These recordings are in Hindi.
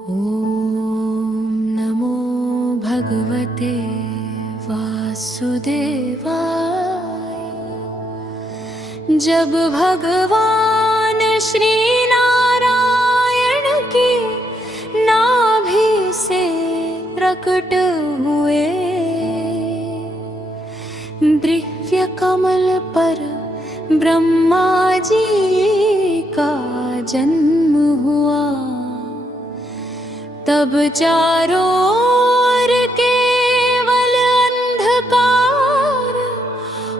ॐ नमो भगवते वासुदेवाय। जब भगवान श्री नारायण की नाभि से प्रकट हुए, दिव्य कमल पर ब्रह्मा जी का जन्म हुआ। तब चारों ओर केवल अंधकार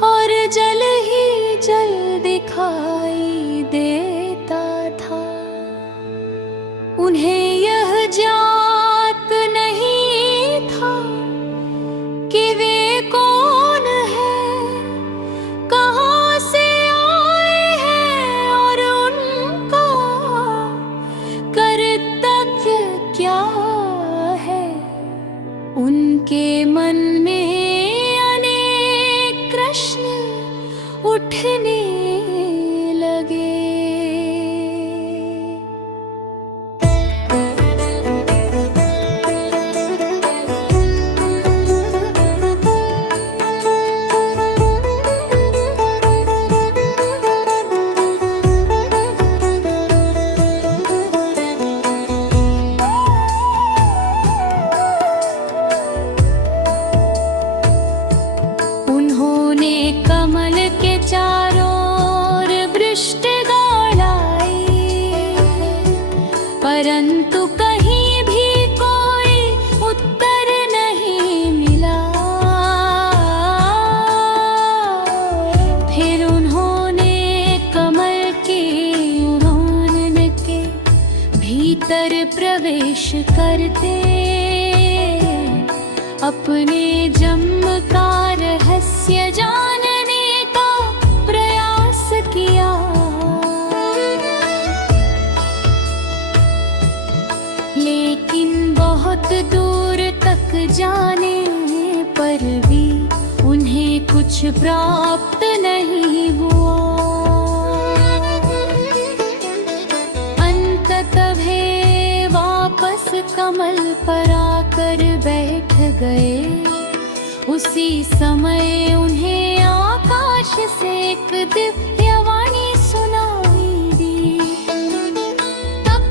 और जल ही जल दिखाई देता था। उन्हें यह ज्ञात नहीं था कि वे कौन हैं, कहाँ से आए हैं और उनका कर्तव्य क्या है। उनके मन में अनेक प्रश्न उठने लगे। उन्होंने कमल के चारों ओर वृष्ट गौड़ाई, परंतु कहीं भी कोई उत्तर नहीं मिला। फिर उन्होंने कमल की उड़ान के भीतर प्रवेश करते अपने जन्म का रहस्य जानने का प्रयास किया। लेकिन बहुत दूर तक जाने पर भी उन्हें कुछ प्राप्त नहीं हुआ। अंततः वे वापस कमल पर आकर बैठ गए। उसी समय उन्हें आकाश से एक दिव्य वाणी सुनाई दी। तब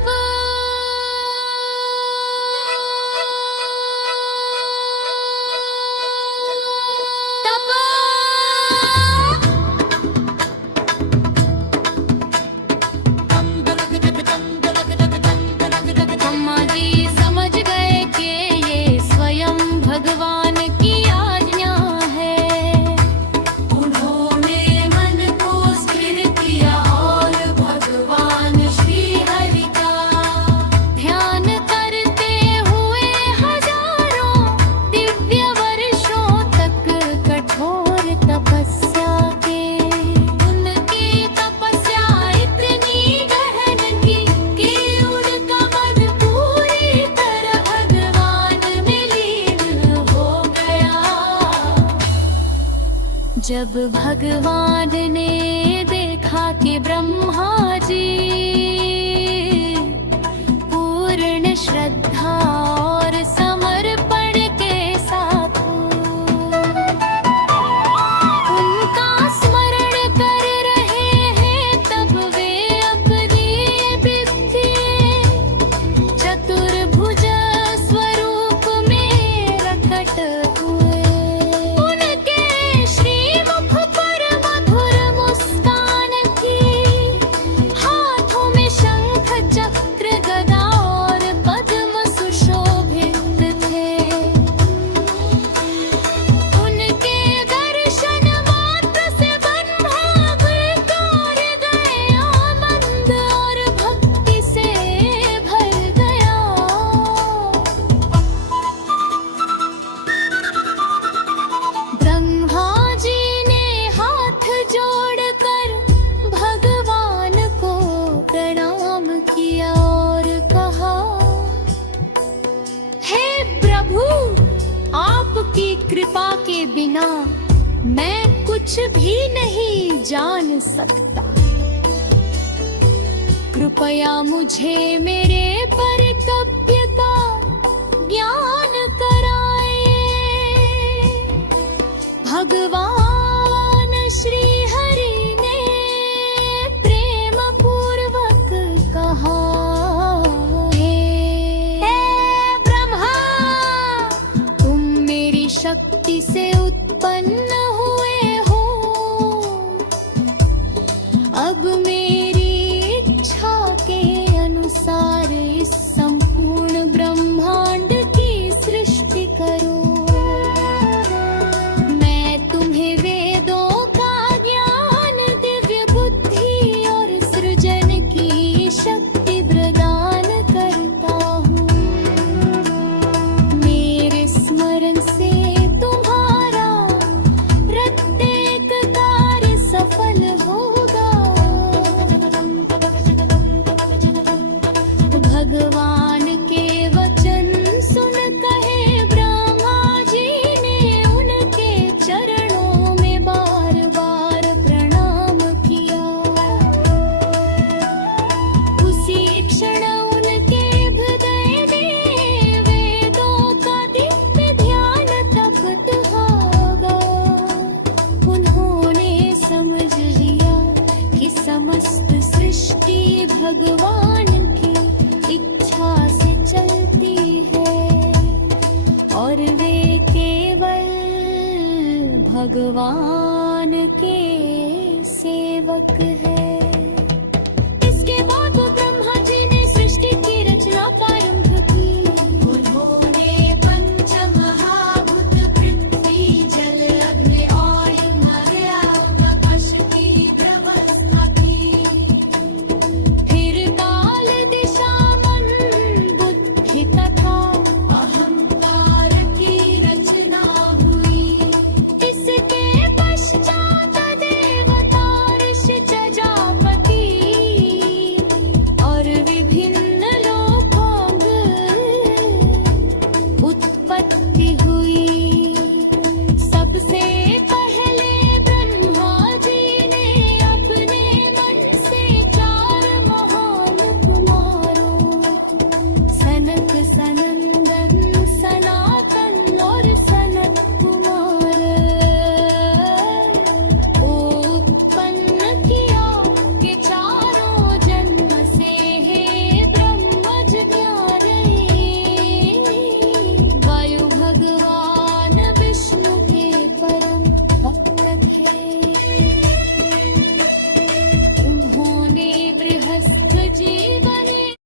ब्रह्मा जी समझ गए कि ये स्वयं भगवान की आज्ञा है। उन्होंने मन को स्थिर किया और भगवान श्री हरि का ध्यान करते हुए हजारों दिव्य वर्षों तक कठोर तपस्या के। उनकी तपस्या इतनी गहन थी कि उनका मन पूरी तरह भगवान में लीन हो गया। जब भगवान ने देखा कि ब्रह्मा जी पूर्ण श्रद्धा और समर्पण के साथ उनका स्मरण कर रहे हैं, तब वे अपनी विद्या चतुर्भुज स्वरूप में प्रकट हुए। उनके श्रीमुख पर मधुर मुस्कान थी। हाथों में शंख चक्र गदा और पद्म सुशोभित थे। उनके दर्शन मात्र से ब्रह्मा विकार गए, आनंद और भक्ति से भर गया। ब्रह्मा जी ने हाथ जोड़कर भगवान को प्रणाम किया और कहा, हे प्रभु, आपकी कृपा के बिना मैं कुछ भी नहीं जान सकता। कृपया मुझे मेरे कर्तव्य भगवान के वचन सुन कहे ब्रह्मा जी ने उनके चरणों में बार बार प्रणाम किया। उसी क्षण उनके हृदय में वेदों का दिव्य ध्यान तप्त होगा। उन्होंने समझ लिया कि समस्त सृष्टि भगवान की इच्छा से चलती है और वे केवल भगवान के सेवक है।